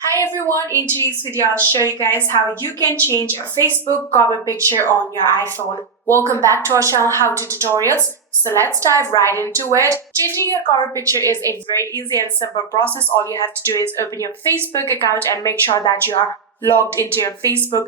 Hi everyone, in today's video I'll show you guys how you can change a Facebook cover picture on your iPhone. Welcome back to our channel How To Tutorials. So let's dive right into it. Changing your cover picture is a very easy and simple process. All you have to do is open your Facebook account and make sure that you are logged into your Facebook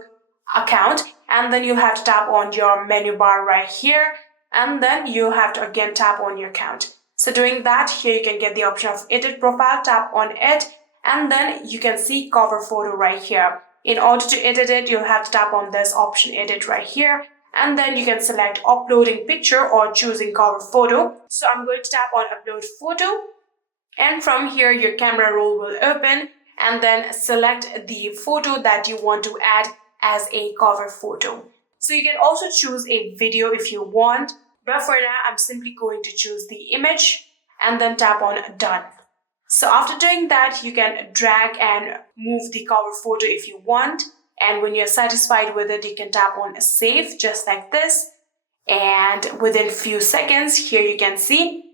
account, and then you'll have to tap on your menu bar right here, and then you have to again tap on your account. So doing that, here you can get the option of edit profile, tap on it, and then you can see cover photo right here. In order to edit it, you'll have to tap on this option edit right here, and then you can select uploading picture or choosing cover photo. So I'm going to tap on upload photo, and from here your camera roll will open, and then select the photo that you want to add as a cover photo. So you can also choose a video if you want, but for now I'm simply going to choose the image and then tap on done. So after doing that, you can drag and move the cover photo if you want, and when you're satisfied with it, you can tap on save just like this, and within few seconds here you can see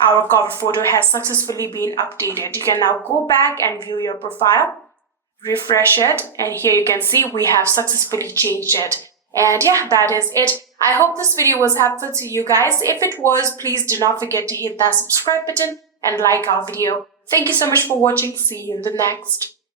our cover photo has successfully been updated. You can now go back and view your profile, refresh it, and here you can see we have successfully changed it. And yeah, that is it. I hope this video was helpful to you guys. If it was, please do not forget to hit that subscribe button and like our video. Thank you so much for watching. See you in the next.